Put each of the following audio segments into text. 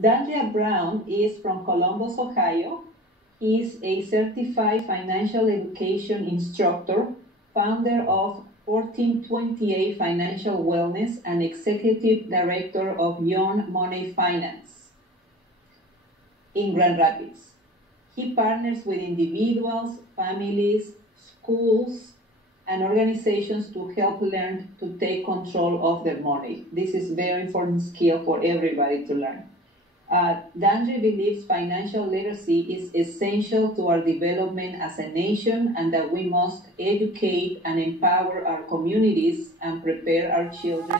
Dania Brown is from Columbus, Ohio. He is a certified financial education instructor, founder of 1428 Financial Wellness, and executive director of Young Money Finance in Grand Rapids. He partners with individuals, families, schools, and organizations to help learn to take control of their money. This is a very important skill for everybody to learn. Dandre believes financial literacy is essential to our development as a nation and that we must educate and empower our communities and prepare our children.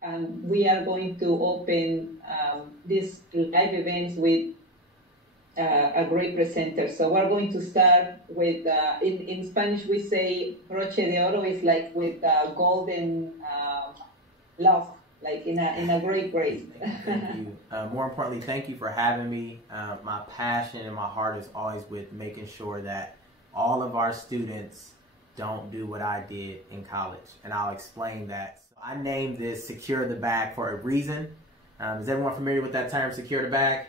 And we are going to open these live events with a great presenter. So we're going to start with, in Spanish we say broche de oro is like with golden love, like in a great grade. Thank you. More importantly, thank you for having me. My passion and my heart is always with making sure that all of our students don't do what I did in college. And I'll explain that. So I named this Secure the Bag for a reason. Is everyone familiar with that term, secure the bag?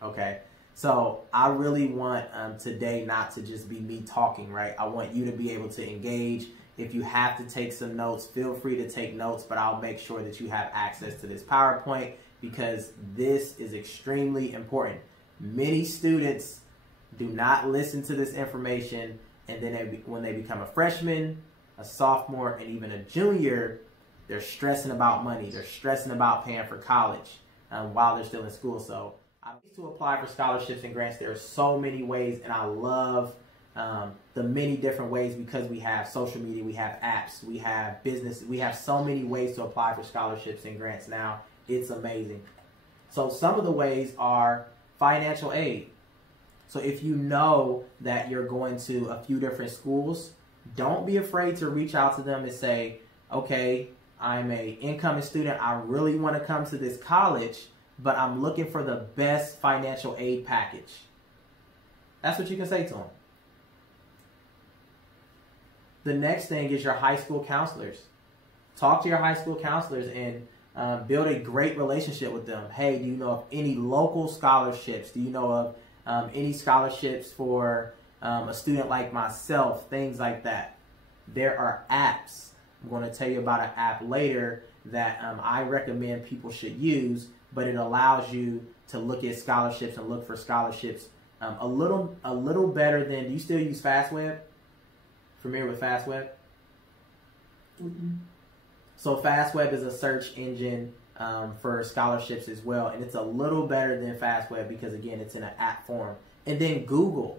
Okay, so I really want today not to just be me talking, right? I want you to be able to engage. If you have to take some notes, feel free to take notes, but I'll make sure that you have access to this PowerPoint because this is extremely important. Many students do not listen to this information, and then when they become a freshman, a sophomore, and even a junior, they're stressing about money. They're stressing about paying for college while they're still in school. So I used to apply for scholarships and grants. There are so many ways, and I love the many different ways because we have social media, we have apps, we have business, we have so many ways to apply for scholarships and grants now. It's amazing. So some of the ways are financial aid. So if you know that you're going to a few different schools, don't be afraid to reach out to them and say, okay, I'm an incoming student. I really want to come to this college, but I'm looking for the best financial aid package. That's what you can say to them. The next thing is your high school counselors. Talk to your high school counselors and build a great relationship with them. Hey, do you know of any local scholarships? Do you know of any scholarships for a student like myself? Things like that. There are apps. I'm going to tell you about an app later that I recommend people should use, but it allows you to look at scholarships and look for scholarships a little better than. Do you still use FastWeb? Familiar with FastWeb? Mm-hmm. So FastWeb is a search engine for scholarships as well, and it's a little better than FastWeb because again, it's in an app form. And then Google.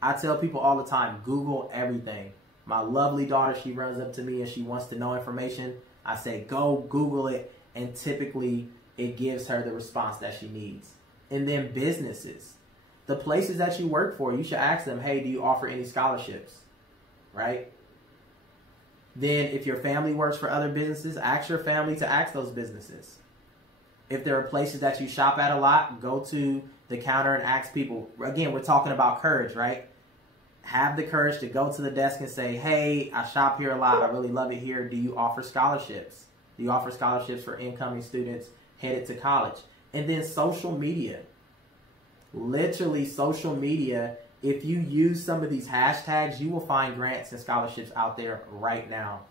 I tell people all the time, Google everything. My lovely daughter, she runs up to me and she wants to know information. I say, go Google it, and typically it gives her the response that she needs. And then businesses. The places that you work for, you should ask them, hey, do you offer any scholarships? Right? Then if your family works for other businesses, ask your family to ask those businesses. If there are places that you shop at a lot, go to the counter and ask people. Again, we're talking about courage, right? Have the courage to go to the desk and say, hey, I shop here a lot. I really love it here. Do you offer scholarships? Do you offer scholarships for incoming students headed to college? And then social media. Literally social media. If you use some of these hashtags, you will find grants and scholarships out there right now.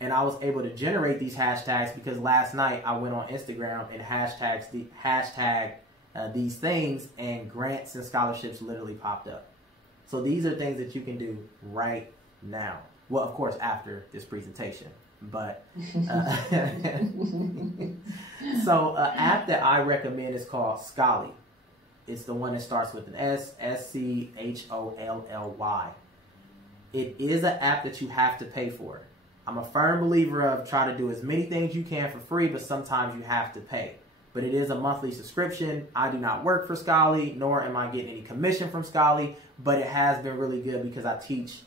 And I was able to generate these hashtags because last night I went on Instagram and hashtag these things, and grants and scholarships literally popped up. So these are things that you can do right now. Well, of course, after this presentation. But so an app that I recommend is called Scholly. It's the one that starts with an S, S-C-H-O-L-L-Y. It is an app that you have to pay for. I'm a firm believer of try to do as many things you can for free, but sometimes you have to pay. But it is a monthly subscription. I do not work for Scholly, nor am I getting any commission from Scholly, but it has been really good because I teach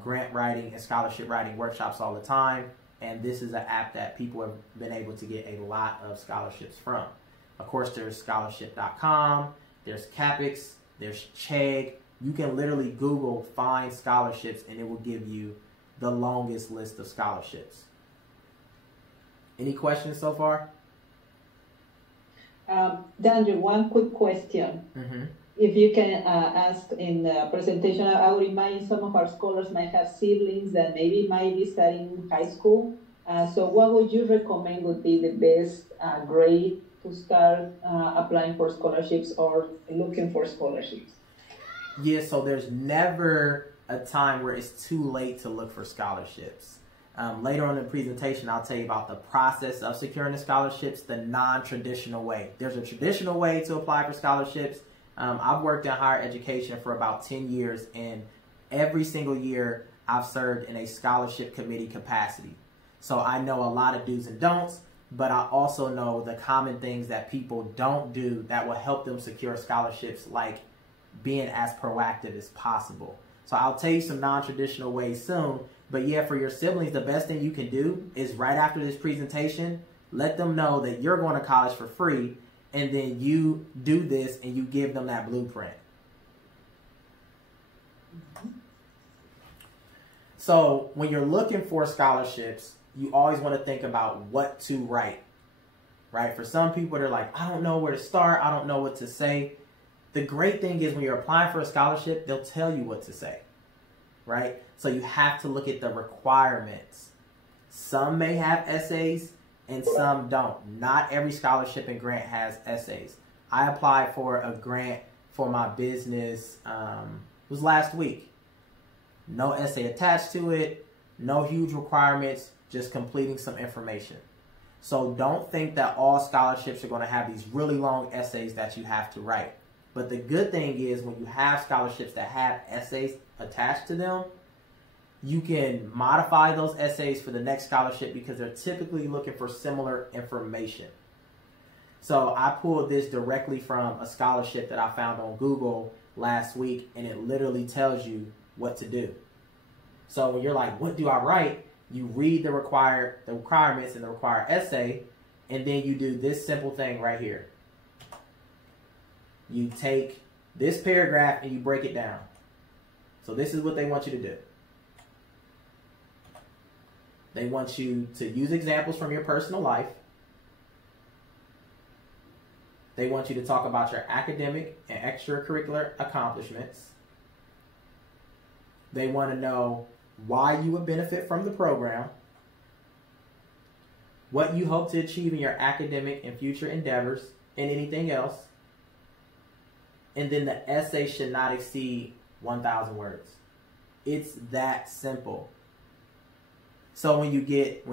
grant writing and scholarship writing workshops all the time. and this is an app that people have been able to get a lot of scholarships from. Of course, there's scholarship.com, there's CAPEX, there's Chegg. You can literally Google find scholarships and it will give you the longest list of scholarships. Any questions so far? Daniel, one quick question. Mm-hmm. If you can ask in the presentation, I would imagine some of our scholars might have siblings that maybe might be studying high school. So what would you recommend would be the best grade to start applying for scholarships or looking for scholarships? Yeah, so there's never a time where it's too late to look for scholarships. Later on in the presentation, I'll tell you about the process of securing the scholarships, the non-traditional way. There's a traditional way to apply for scholarships. I've worked in higher education for about 10 years, and every single year I've served in a scholarship committee capacity. So I know a lot of do's and don'ts, but I also know the common things that people don't do that will help them secure scholarships, like being as proactive as possible. So I'll tell you some non-traditional ways soon, but yeah, for your siblings, the best thing you can do is right after this presentation, let them know that you're going to college for free, and then you do this and you give them that blueprint. So when you're looking for scholarships, you always want to think about what to write, right? For some people, they're like, I don't know where to start. I don't know what to say. The great thing is when you're applying for a scholarship, they'll tell you what to say, right? So you have to look at the requirements. Some may have essays and some don't. Not every scholarship and grant has essays. I applied for a grant for my business, it was last week. No essay attached to it, no huge requirements, just completing some information. So don't think that all scholarships are going to have these really long essays that you have to write. But the good thing is when you have scholarships that have essays attached to them, you can modify those essays for the next scholarship because they're typically looking for similar information. So I pulled this directly from a scholarship that I found on Google last week, and it literally tells you what to do. So when you're like, what do I write? You read the requirements and the required essay, and then you do this simple thing right here. You take this paragraph and you break it down. So this is what they want you to do. They want you to use examples from your personal life. They want you to talk about your academic and extracurricular accomplishments. They want to know why you would benefit from the program, what you hope to achieve in your academic and future endeavors, and anything else. And then the essay should not exceed 1,000 words. It's that simple. So when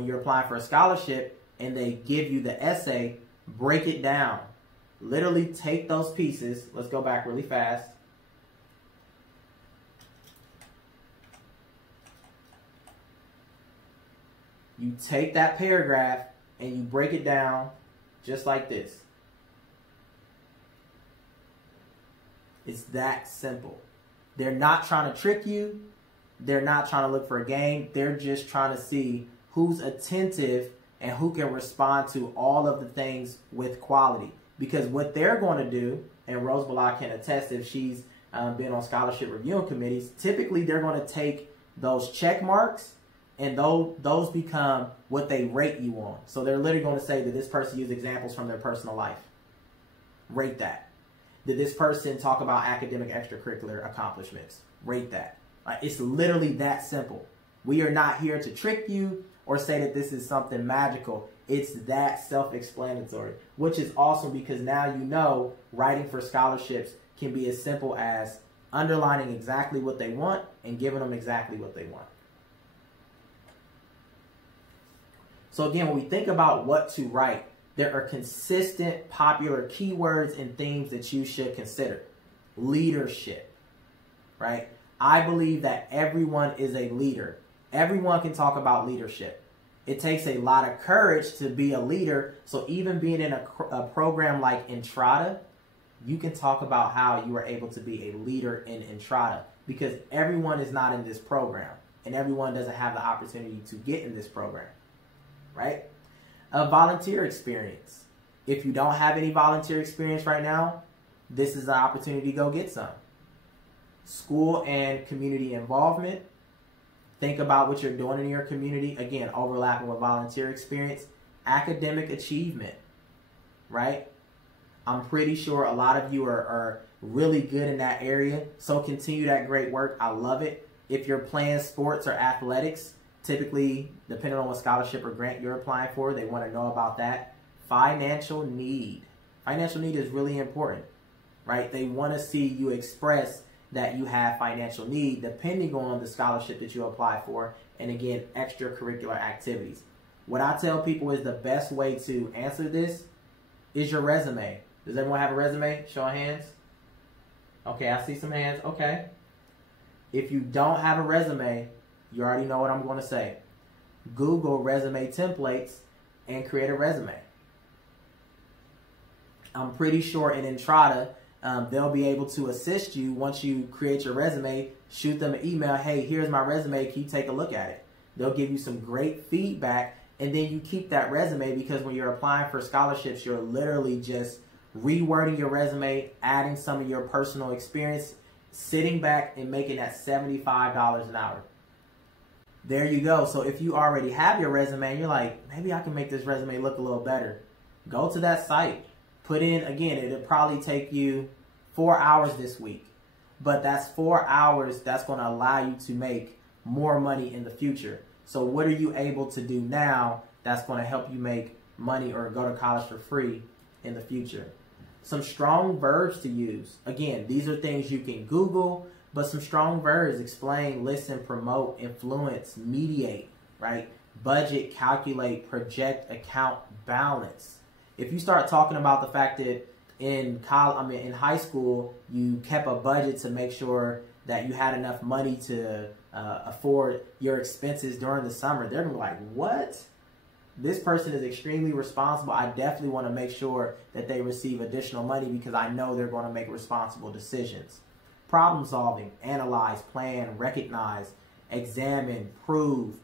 you're applying for a scholarship and they give you the essay, break it down. Literally take those pieces. Let's go back really fast. You take that paragraph and you break it down just like this. It's that simple. They're not trying to trick you. They're not trying to look for a game. They're just trying to see who's attentive and who can respond to all of the things with quality. Because what they're going to do, and Rose Bala can attest if she's been on scholarship reviewing committees, typically they're going to take those check marks and those become what they rate you on. So they're literally going to say that this person used examples from their personal life. Rate that. Did this person talk about academic extracurricular accomplishments? Rate that. It's literally that simple. We are not here to trick you or say that this is something magical. It's that self-explanatory, which is awesome because now you know writing for scholarships can be as simple as underlining exactly what they want and giving them exactly what they want. So again, when we think about what to write, there are consistent, popular keywords and themes that you should consider. Leadership, right? I believe that everyone is a leader. Everyone can talk about leadership. It takes a lot of courage to be a leader. So even being in a program like Entrada, you can talk about how you are able to be a leader in Entrada because everyone is not in this program and everyone doesn't have the opportunity to get in this program. right? A volunteer experience. If you don't have any volunteer experience right now, this is an opportunity to go get some. School and community involvement. Think about what you're doing in your community. Again, overlapping with volunteer experience. Academic achievement, right? I'm pretty sure a lot of you are really good in that area. So continue that great work. I love it. If you're playing sports or athletics, typically, depending on what scholarship or grant you're applying for, they want to know about that. Financial need. Financial need is really important, right? They want to see you express that you have financial need depending on the scholarship that you apply for, and again, extracurricular activities. What I tell people is the best way to answer this is your resume. Does everyone have a resume? Show of hands. Okay, I see some hands. Okay. If you don't have a resume, you already know what I'm going to say. Google resume templates and create a resume. I'm pretty sure in Entrada, they'll be able to assist you once you create your resume. Shoot them an email. Hey, here's my resume. Can you take a look at it? They'll give you some great feedback, and then you keep that resume, because when you're applying for scholarships, you're literally just rewording your resume, adding some of your personal experience, sitting back and making that $75 an hour. There you go. So if you already have your resume and you're like, maybe I can make this resume look a little better, go to that site. Put in, again, it'll probably take you 4 hours this week. But that's 4 hours that's going to allow you to make more money in the future. So what are you able to do now that's going to help you make money or go to college for free in the future? Some strong verbs to use. Again, these are things you can Google, but some strong verbs: explain, listen, promote, influence, mediate, right? Budget, calculate, project, account, balance. If you start talking about the fact that in high school, you kept a budget to make sure that you had enough money to afford your expenses during the summer, they're going to be like, what? This person is extremely responsible. I definitely want to make sure that they receive additional money because I know they're going to make responsible decisions. Problem solving, analyze, plan, recognize, examine, prove.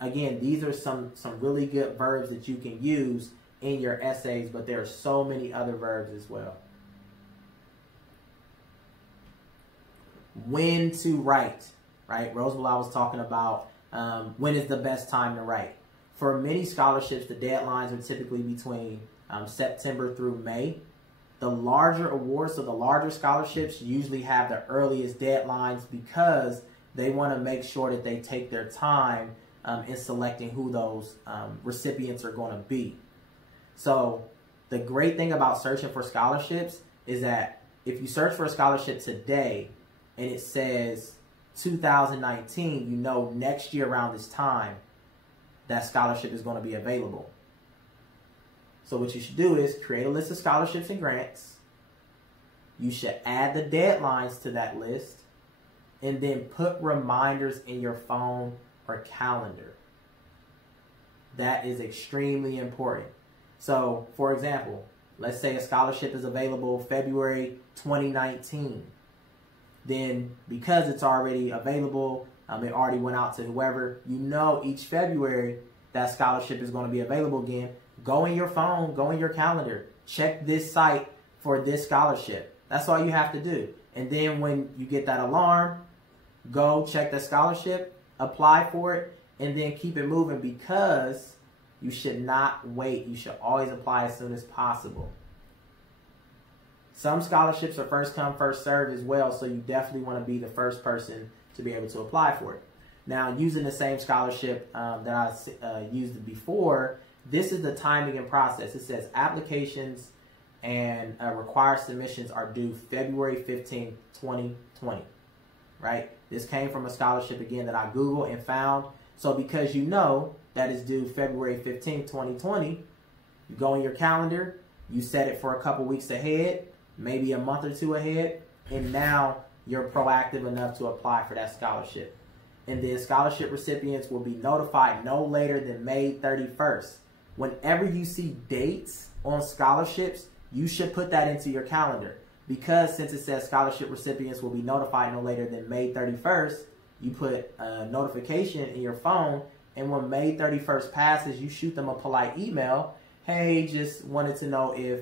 Again, these are some really good verbs that you can use in your essays, but there are so many other verbs as well. When to write, right? Roosevelt, I was talking about when is the best time to write. For many scholarships, the deadlines are typically between September through May. The larger awards, so the larger scholarships, usually have the earliest deadlines because they want to make sure that they take their time in selecting who those recipients are going to be. So the great thing about searching for scholarships is that if you search for a scholarship today and it says 2019, you know next year around this time, that scholarship is going to be available. So what you should do is create a list of scholarships and grants. You should add the deadlines to that list and then put reminders in your phone or calendar. That is extremely important. So, for example, let's say a scholarship is available February 2019. Then because it's already available, it already went out to whoever, you know each February that scholarship is going to be available again. Go in your phone, go in your calendar, check this site for this scholarship. That's all you have to do. And then when you get that alarm, go check the scholarship, apply for it, and then keep it moving, because you should not wait. You should always apply as soon as possible. Some scholarships are first come, first serve as well, so you definitely want to be the first person to be able to apply for it. Now, using the same scholarship that I used before, this is the timing and process. It says applications and required submissions are due February 15, 2020, right? This came from a scholarship, again, that I Googled and found. So because you know that is due February 15, 2020, you go in your calendar, you set it for a couple weeks ahead, maybe a month or two ahead, and now you're proactive enough to apply for that scholarship. And then scholarship recipients will be notified no later than May 31st. Whenever you see dates on scholarships, you should put that into your calendar, because since it says scholarship recipients will be notified no later than May 31st, you put a notification in your phone, And when May 31st passes, you shoot them a polite email. Hey, just wanted to know if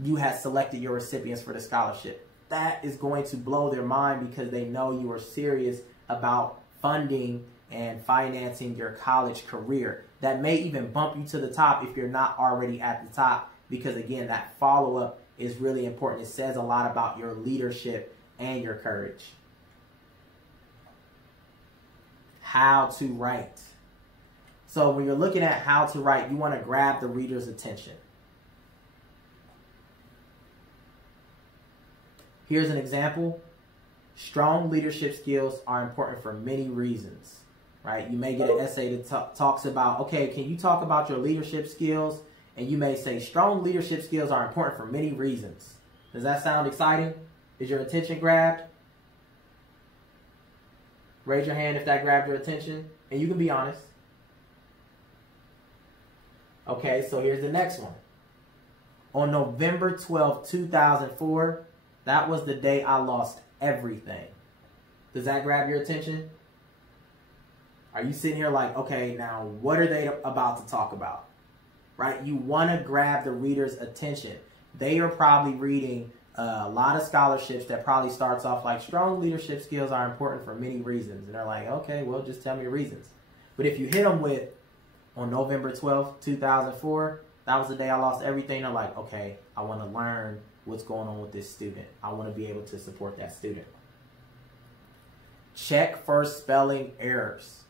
you had selected your recipients for the scholarship. That is going to blow their mind because they know you are serious about funding and financing your college career. That may even bump you to the top if you're not already at the top, because again, that follow-up is really important. It says a lot about your leadership and your courage. How to write. So when you're looking at how to write, you want to grab the reader's attention. Here's an example. Strong leadership skills are important for many reasons, right? You may get an essay that talks about, okay, can you talk about your leadership skills? And you may say, strong leadership skills are important for many reasons. Does that sound exciting? Is your attention grabbed? Raise your hand if that grabbed your attention, and you can be honest. Okay, so here's the next one. On November 12, 2004, that was the day I lost everything. Does that grab your attention? Are you sitting here like, okay, now what are they about to talk about? Right? You want to grab the reader's attention. They are probably reading a lot of scholarships that probably starts off like strong leadership skills are important for many reasons. And they're like, okay, well, just tell me your reasons. But if you hit them with, on November 12th, 2004, that was the day I lost everything. They're like, okay, I want to learn what's going on with this student. I want to be able to support that student. Check for spelling errors.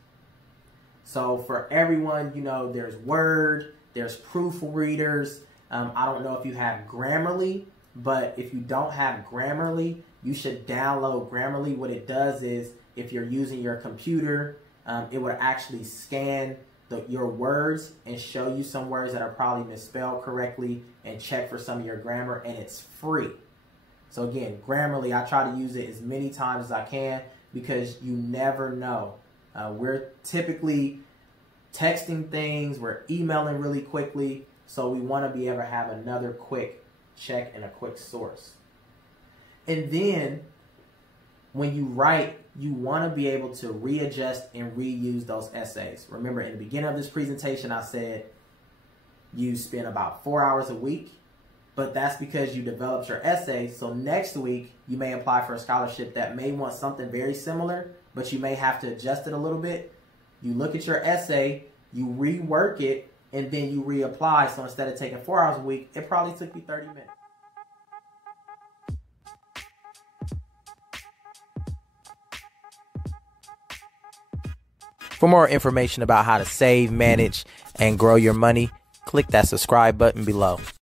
So for everyone, you know, there's Word, there's proofreaders. I don't know if you have Grammarly, but if you don't have Grammarly, you should download Grammarly. What it does is, if you're using your computer, it would actually scan your words and show you some words that are probably misspelled correctly and check for some of your grammar, and it's free. So again, Grammarly, I try to use it as many times as I can because you never know. We're typically texting things, we're emailing really quickly, so we want to be able to have another quick check and a quick source. And then when you write, you want to be able to readjust and reuse those essays. Remember, in the beginning of this presentation, I said you spend about 4 hours a week, but that's because you developed your essay. So next week, you may apply for a scholarship that may want something very similar, but you may have to adjust it a little bit. You look at your essay, you rework it, and then you reapply. So instead of taking 4 hours a week, it probably took you 30 minutes. For more information about how to save, manage, and grow your money, click that subscribe button below.